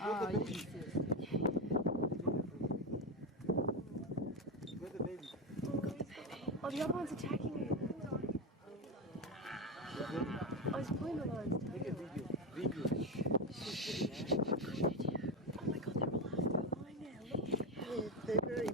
Ah, the yes, baby? yes. Where's the baby? Oh, the other one's attacking him. Oh, he's pulling the lines down. Take a video. Video. Oh my god, they're all after the line now. Look. Yeah, they're very...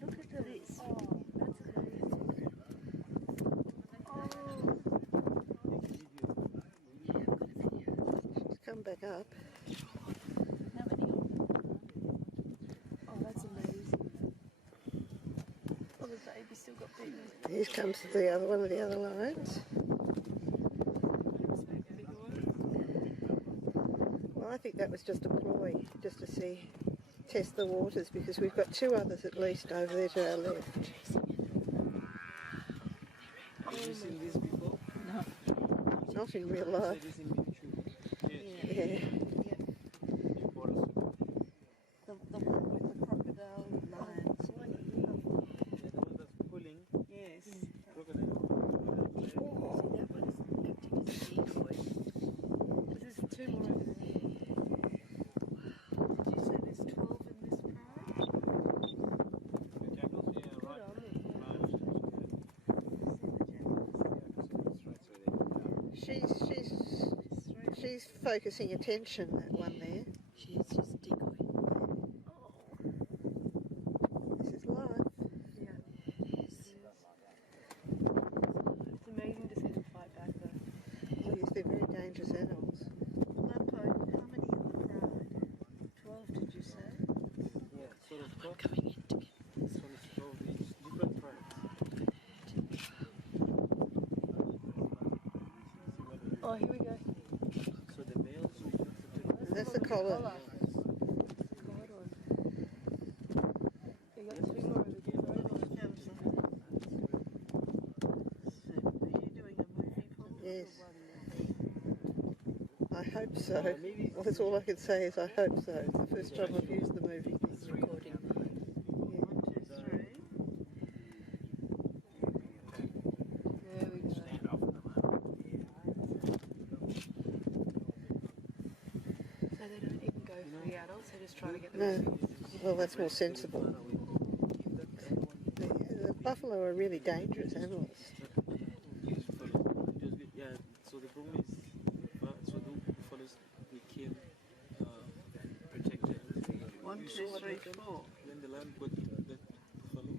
Look at this. Oh, that's crazy. Oh. She's come back up. Oh, that's amazing. Oh, the baby still got bitten. Here comes the other one of the other lions. Well, I think that was just a ploy, just to see, test the waters, because we've got two others at least over there to our left. Have you seen this before? No. Not in real So life. this in YouTube. Yes. Yeah. The one with the crocodile lions. Yeah, the one that's pulling Yes. crocodile. See, that one's acting as a decoy. But there's two more over there. Did you say there's 12 in this pride? The jackals, yeah, Good right. on them. She's focusing attention, that one there. She's just a decoy. Oh. This is life. Yeah. Yes. It's amazing to see them fight back though. Oh yes, they're very dangerous animals. Lampo, how many in the pride? 12 did you say? Yeah, sort of top. Coming in to get This one is 12 each. Different tribes. Oh, here we go. So the males will look And that's the collar. God one. You got two more over there. Are you doing a movie, Paul? Yes. I hope so. Well, that's all I can say is I hope so. It's the first time I've used the movie. It's recording. 1, 2, 3. There we go. So they don't even go for the adults, they just try to get them. No. Well, that's more sensible. The buffalo are really dangerous animals. Yeah, so the problem is, so the buffaloes, we kill, protect them. 1, 2, 3, 4. When the lion got that buffalo, the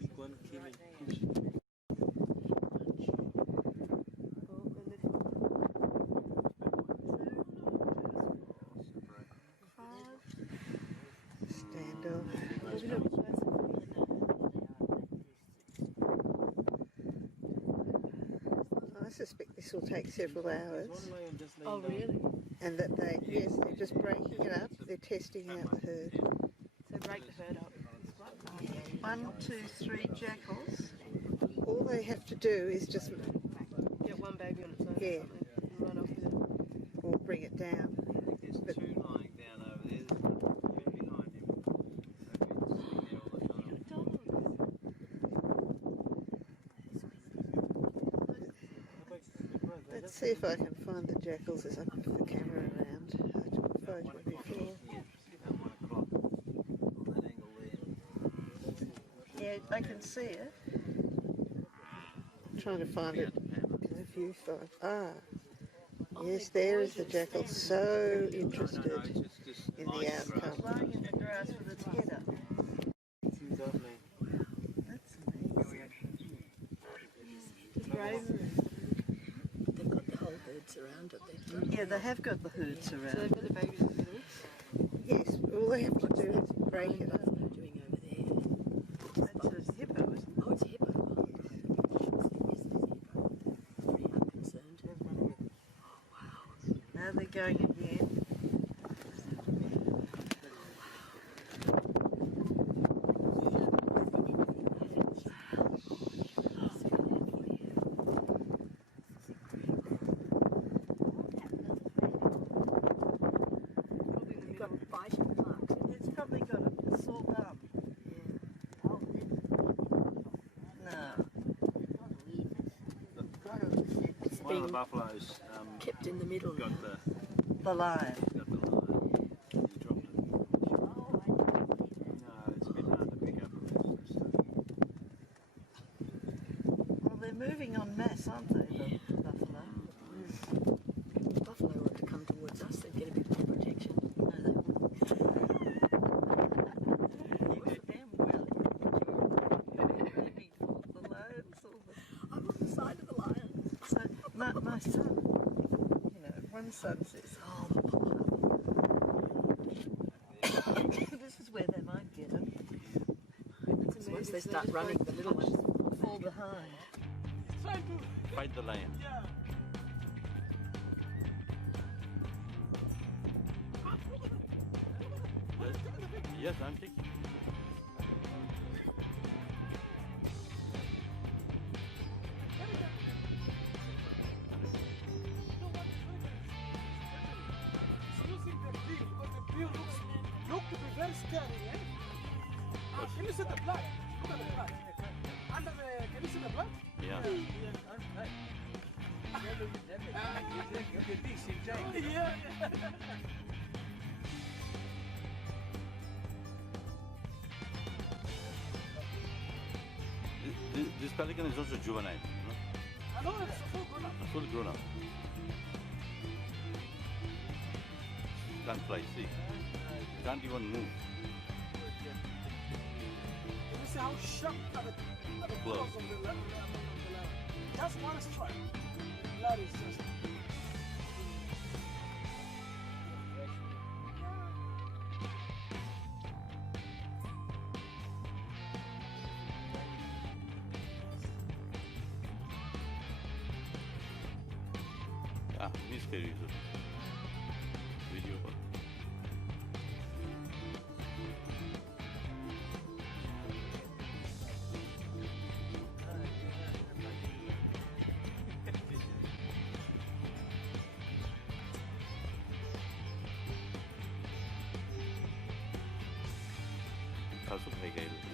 big one came and pushed. Stand off. I suspect this will take several hours. One lion just Oh, lying down. really? And that yes, they're just breaking it up. They're testing out the herd. So break the herd up. 1, 2, 3 jackals. All they have to do is just Get one baby on its own Yeah. or something and run off with it. or bring it down. There's two lying down over there. There's one behind him. They've been sitting there all the time. Let's see if I can find the jackals as I move the camera around. I took a photo before. Yeah, about 1 o'clock on that angle there. Yeah, I can see it. I'm trying to find it in the viewfinder. Ah, yes, there is the jackal. So interested in the outcome. Lying in the grass with its head up. He's up now. That's amazing. The bravery. They've got the whole herd surrounded. Yeah, they have got the herd So they've surrounded. got the babies in the middle. Yes, all they have to do is break it up. What are they doing over there? That's a hippo, isn't it? Oh, it's a hippo. Oh, right. Yes, there's a hippo. Very unconcerned. Oh, wow. Now they're going again. They've got biting marks. It's probably got a sore bum. No. It's One of the being buffaloes kept in the middle. got the The lion. got the lion. moving en masse, aren't they, the buffalo? If buffalo were to come towards us, they'd get a bit more protection. No, they wouldn't. Damn well. Maybe the lions or the... I'm on the side of the lions. So my son, you know, one son says, oh, this is where they might get him. So once they start running, the little ones Fall behind. Fight the lion. Yes, I'm taking. Look to be very scary, eh? Can you see the blood? Look at the blood. Under the, can you see the blood? Yeah. Yeah. This pelican is also juvenile, no? I know it's so good. Full grown up. Can't fly, see. Can't even move. Can you see how sharp are the claws of the lion? Just one strike. Blood is just... Ah, he's scary. Video. Kasut hai gaya.